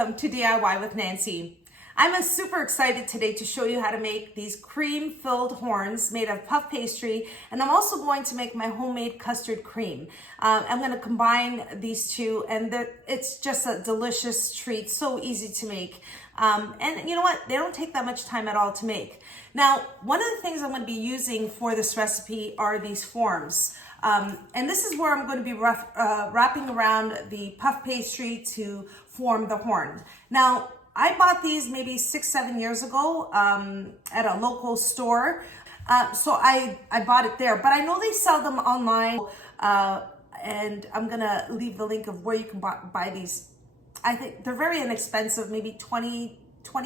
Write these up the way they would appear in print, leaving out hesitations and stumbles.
welcome to DIY with Nancy. I'm super excited today to show you how to make these cream-filled horns made of puff pastry, and I'm also going to make my homemade custard cream. I'm going to combine these two, and it's just a delicious treat, so easy to make. And you know what? They don't take that much time at all to make. Now, one of the things I'm going to be using for this recipe are these forms. And this is where I'm going to be wrapping around the puff pastry to form the horn. Now, I bought these maybe 6-7 years ago at a local store. So I bought it there, but I know they sell them online. And I'm going to leave the link of where you can buy these. I think they're very inexpensive, maybe 20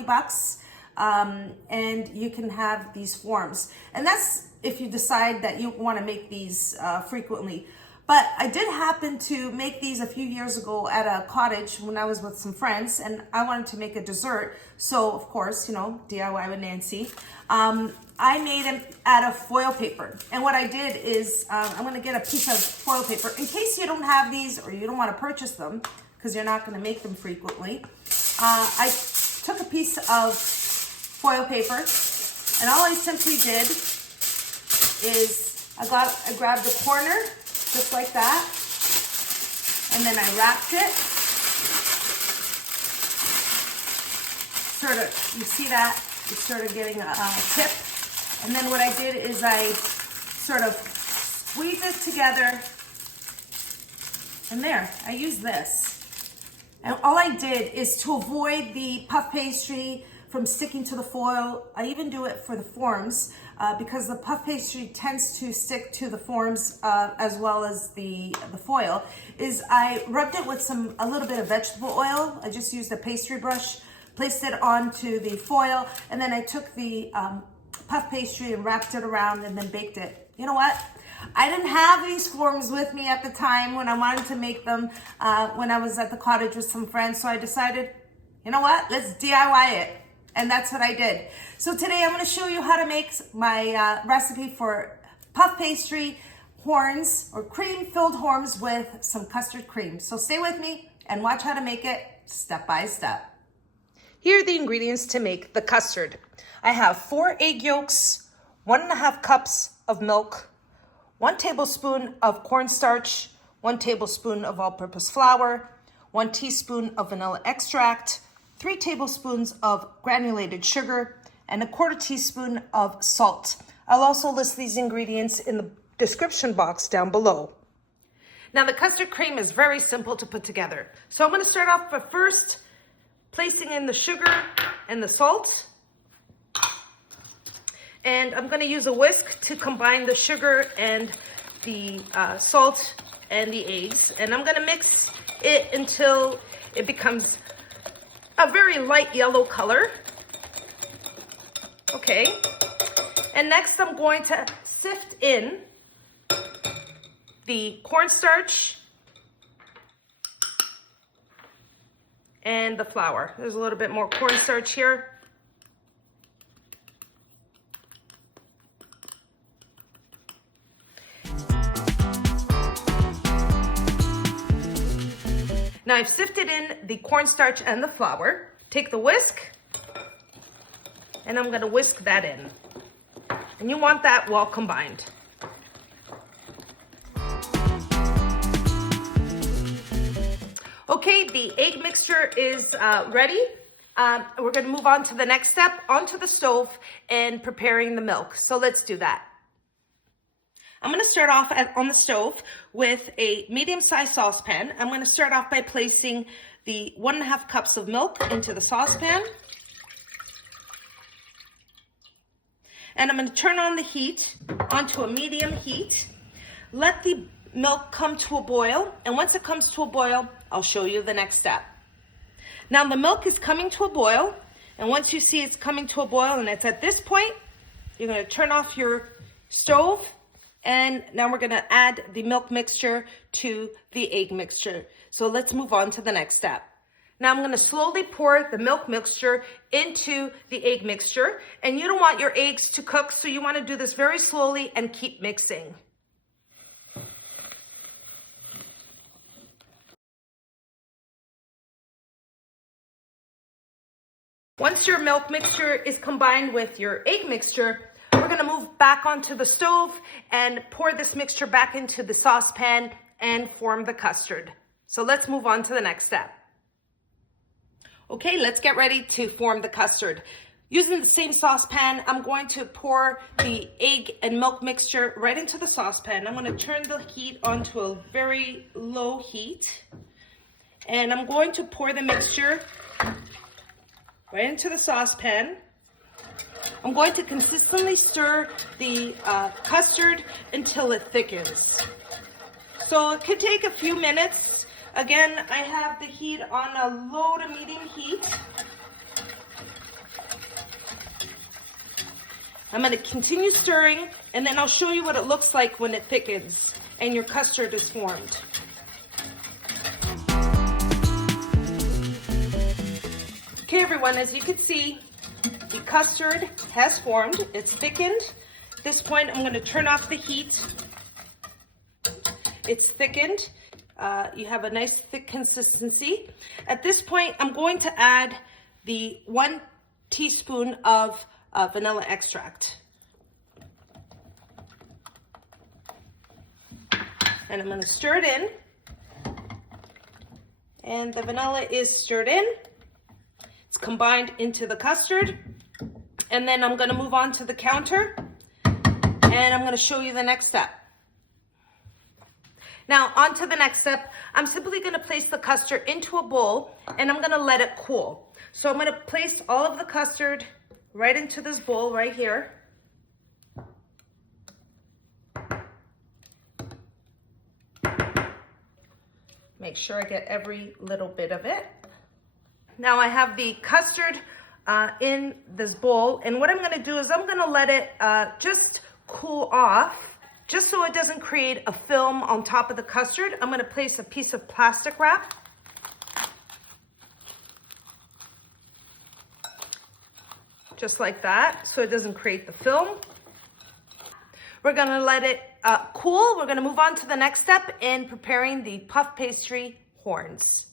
bucks. And you can have these forms. And that's if you decide that you want to make these frequently. But I did happen to make these a few years ago at a cottage when I was with some friends, and I wanted to make a dessert. So of course, you know, DIY with Nancy. I made them out of foil paper. And what I did is I'm going to get a piece of foil paper in case you don't have these or you don't want to purchase them because you're not going to make them frequently. I took a piece of foil paper, and all I simply did is I grabbed the corner just like that, and then I wrapped it. Sort of, you see that? It's sort of getting a tip. And then what I did is I sort of squeeze it together, and there, I used this. And all I did is to avoid the puff pastry from sticking to the foil. I even do it for the forms because the puff pastry tends to stick to the forms as well as the foil. Is I rubbed it with a little bit of vegetable oil. I just used a pastry brush, placed it onto the foil, and then I took the puff pastry and wrapped it around and then baked it. You know what? I didn't have these forms with me at the time when I wanted to make them when I was at the cottage with some friends, so I decided, you know what? Let's DIY it. And that's what I did. So today I'm going to show you how to make my recipe for puff pastry horns or cream-filled horns with some custard cream. So stay with me and watch how to make it step by step. Here are the ingredients to make the custard. I have 4 egg yolks, 1.5 cups of milk, 1 tablespoon of cornstarch, 1 tablespoon of all-purpose flour, 1 teaspoon of vanilla extract, 3 tablespoons of granulated sugar, and 1/4 teaspoon of salt. I'll also list these ingredients in the description box down below. Now the custard cream is very simple to put together. So I'm going to start off by first placing in the sugar and the salt. And I'm going to use a whisk to combine the sugar and the salt and the eggs. And I'm going to mix it until it becomes a very light yellow color. Okay. And next I'm going to sift in the cornstarch and the flour. There's a little bit more cornstarch here. Now I've sifted in the cornstarch and the flour. Take the whisk, and I'm gonna whisk that in. And you want that well combined. Okay, the egg mixture is ready. We're gonna move on to the next step, onto the stove and preparing the milk. So let's do that. I'm going to start off on the stove with a medium-sized saucepan. I'm going to start off by placing the 1.5 cups of milk into the saucepan. And I'm going to turn on the heat onto a medium heat. Let the milk come to a boil. And once it comes to a boil, I'll show you the next step. Now the milk is coming to a boil. And once you see it's coming to a boil and it's at this point, you're going to turn off your stove. And now we're going to add the milk mixture to the egg mixture. So let's move on to the next step. Now I'm going to slowly pour the milk mixture into the egg mixture. And you don't want your eggs to cook, so you want to do this very slowly and keep mixing. Once your milk mixture is combined with your egg mixture, we're gonna move back onto the stove and pour this mixture back into the saucepan and form the custard. So let's move on to the next step. Okay, let's get ready to form the custard. Using the same saucepan, I'm going to pour the egg and milk mixture right into the saucepan. I'm gonna turn the heat onto a very low heat. And I'm going to pour the mixture right into the saucepan. I'm going to consistently stir the custard until it thickens. So it could take a few minutes. Again, I have the heat on a low to medium heat. I'm going to continue stirring, and then I'll show you what it looks like when it thickens and your custard is formed. Okay everyone, as you can see, the custard has formed, it's thickened. At this point, I'm going to turn off the heat. It's thickened. You have a nice thick consistency. At this point, I'm going to add the 1 teaspoon of vanilla extract. And I'm going to stir it in. And the vanilla is stirred in. It's combined into the custard. And then I'm going to move on to the counter. And I'm going to show you the next step. Now, on to the next step. I'm simply going to place the custard into a bowl and I'm going to let it cool. So I'm going to place all of the custard right into this bowl right here. Make sure I get every little bit of it. Now I have the custard in this bowl, and what I'm going to do is I'm going to let it just cool off, just so it doesn't create a film on top of the custard. I'm going to place a piece of plastic wrap. Just like that, so it doesn't create the film. We're going to let it cool. We're going to move on to the next step in preparing the puff pastry horns.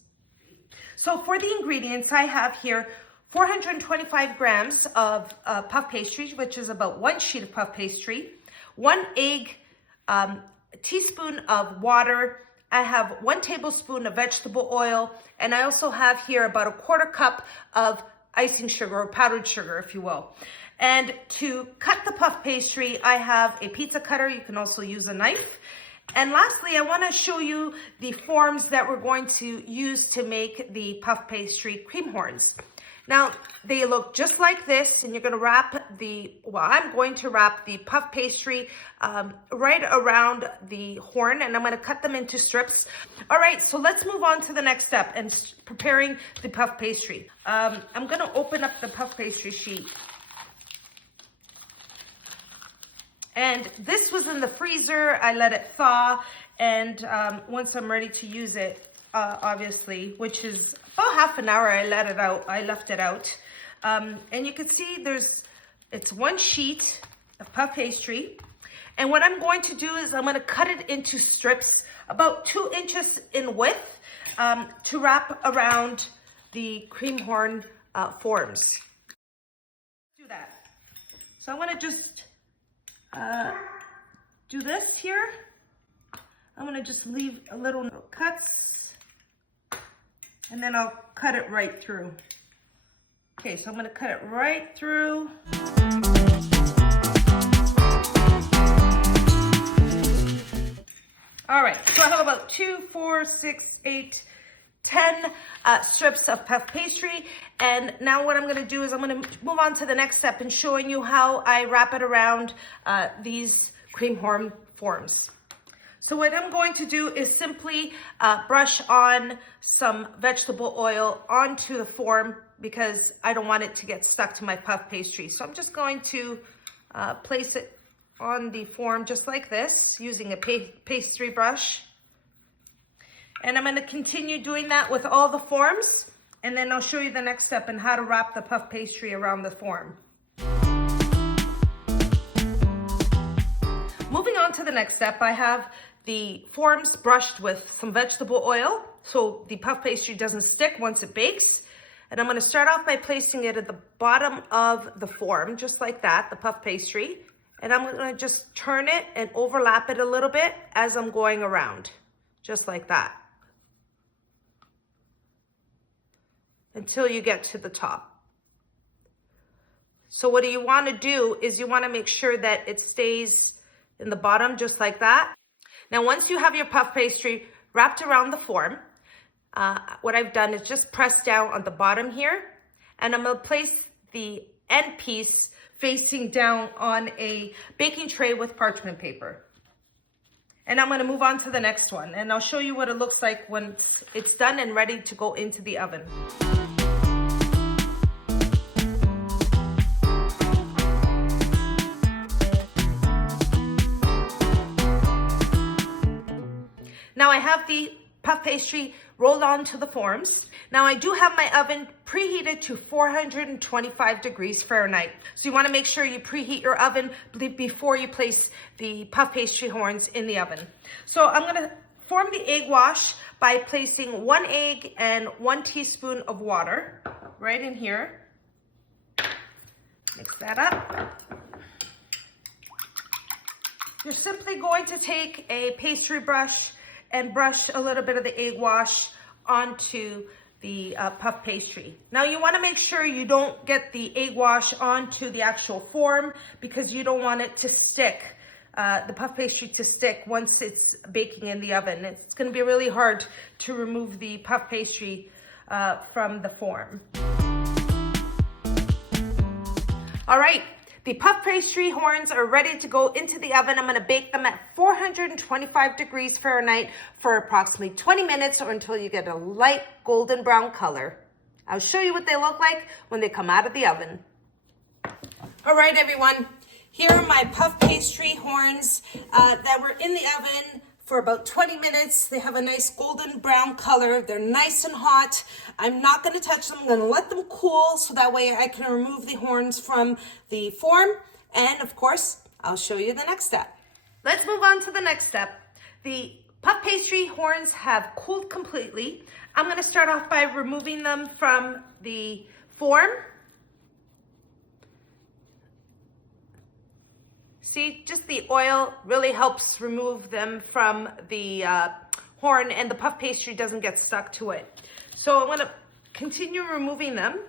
So for the ingredients, I have here 425 grams of puff pastry, which is about 1 sheet of puff pastry, 1 egg, a teaspoon of water. I have 1 tablespoon of vegetable oil, and I also have here about a 1/4 cup of icing sugar, or powdered sugar, if you will. And to cut the puff pastry, I have a pizza cutter. You can also use a knife. And lastly, I want to show you the forms that we're going to use to make the puff pastry cream horns. Now, they look just like this, and you're going to wrap I'm going to wrap the puff pastry right around the horn, and I'm going to cut them into strips. All right, so let's move on to the next step and preparing the puff pastry. I'm going to open up the puff pastry sheet. And this was in the freezer. I let it thaw, and once I'm ready to use it, obviously, which is about half an hour, I left it out. And you can see it's 1 sheet of puff pastry. And what I'm going to do is I'm going to cut it into strips about 2 inches in width to wrap around the cream horn forms. Do that. So I'm going to just do this here. I'm going to just leave a little cuts, and then I'll cut it right through. Okay, so I'm going to cut it right through. All right, so I have about 2, 4, 6, 8, 10 strips of puff pastry. And now what I'm going to do is I'm going to move on to the next step in showing you how I wrap it around these cream horn forms. So what I'm going to do is simply brush on some vegetable oil onto the form, because I don't want it to get stuck to my puff pastry. So I'm just going to place it on the form just like this, using a pastry brush. And I'm going to continue doing that with all the forms, and then I'll show you the next step in how to wrap the puff pastry around the form. Moving on to the next step, I have the forms brushed with some vegetable oil so the puff pastry doesn't stick once it bakes. And I'm gonna start off by placing it at the bottom of the form, just like that, the puff pastry. And I'm gonna just turn it and overlap it a little bit as I'm going around, just like that, until you get to the top. So what you wanna do is you wanna make sure that it stays in the bottom, just like that. Now, once you have your puff pastry wrapped around the form, what I've done is just press down on the bottom here, and I'm gonna place the end piece facing down on a baking tray with parchment paper. And I'm gonna move on to the next one, and I'll show you what it looks like when it's done and ready to go into the oven. Now I have the puff pastry rolled onto the forms. Now I do have my oven preheated to 425 degrees Fahrenheit. So you want to make sure you preheat your oven before you place the puff pastry horns in the oven. So I'm going to form the egg wash by placing 1 egg and 1 teaspoon of water right in here. Mix that up. You're simply going to take a pastry brush and brush a little bit of the egg wash onto the puff pastry. Now you want to make sure you don't get the egg wash onto the actual form, because you don't want it to stick, the puff pastry to stick once it's baking in the oven. It's going to be really hard to remove the puff pastry from the form. All right. The puff pastry horns are ready to go into the oven. I'm going to bake them at 425 degrees Fahrenheit for approximately 20 minutes, or until you get a light golden brown color. I'll show you what they look like when they come out of the oven. All right, everyone. Here are my puff pastry horns that were in the oven for about 20 minutes. They have a nice golden brown color. They're nice and hot. I'm not going to touch them. I'm going to let them cool so that way I can remove the horns from the form. And of course, I'll show you the next step. Let's move on to the next step. The puff pastry horns have cooled completely. I'm going to start off by removing them from the form. See, just the oil really helps remove them from the horn, and the puff pastry doesn't get stuck to it. So I'm going to continue removing them.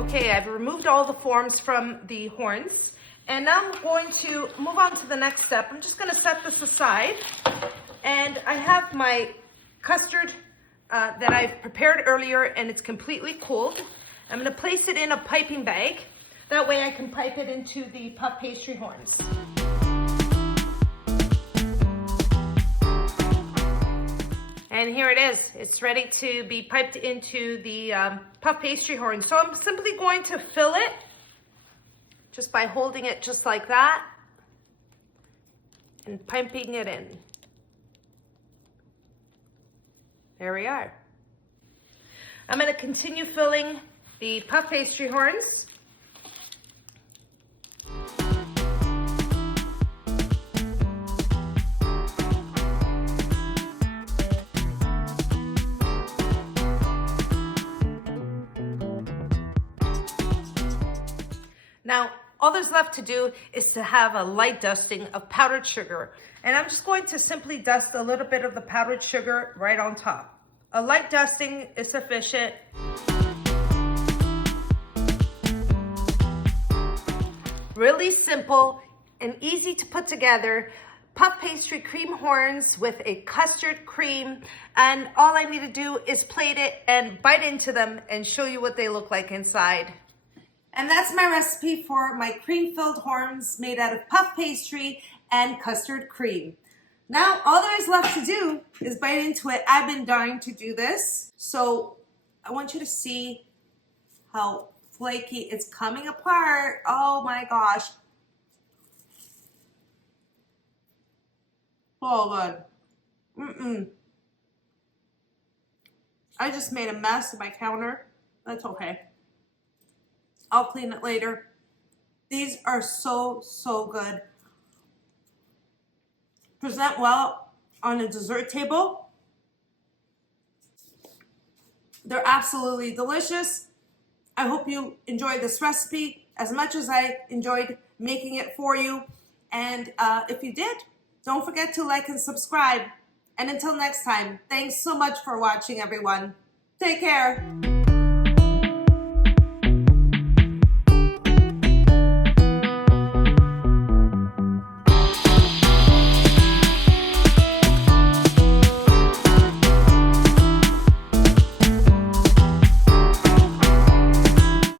Okay, I've removed all the forms from the horns, and now I'm going to move on to the next step. I'm just going to set this aside, and I have my custard that I've prepared earlier, and it's completely cooled. I'm going to place it in a piping bag. That way I can pipe it into the puff pastry horns. And here it is. It's ready to be piped into the puff pastry horns. So I'm simply going to fill it just by holding it just like that and piping it in. There we are. I'm going to continue filling the puff pastry horns. Now, all there's left to do is to have a light dusting of powdered sugar. And I'm just going to simply dust a little bit of the powdered sugar right on top. A light dusting is sufficient. Really simple and easy to put together. Puff pastry cream horns with a custard cream, and all I need to do is plate it and bite into them and show you what they look like inside. And that's my recipe for my cream-filled horns made out of puff pastry and custard cream. Now all there is left to do is bite into it. I've been dying to do this, so I want you to see how flaky it's coming apart. Oh my gosh. Oh good. I just made a mess of my counter. That's okay. I'll clean it later. These are so good. Present well on a dessert table. They're absolutely delicious. I hope you enjoyed this recipe as much as I enjoyed making it for you. And if you did, don't forget to like and subscribe. And until next time, thanks so much for watching, everyone. Take care.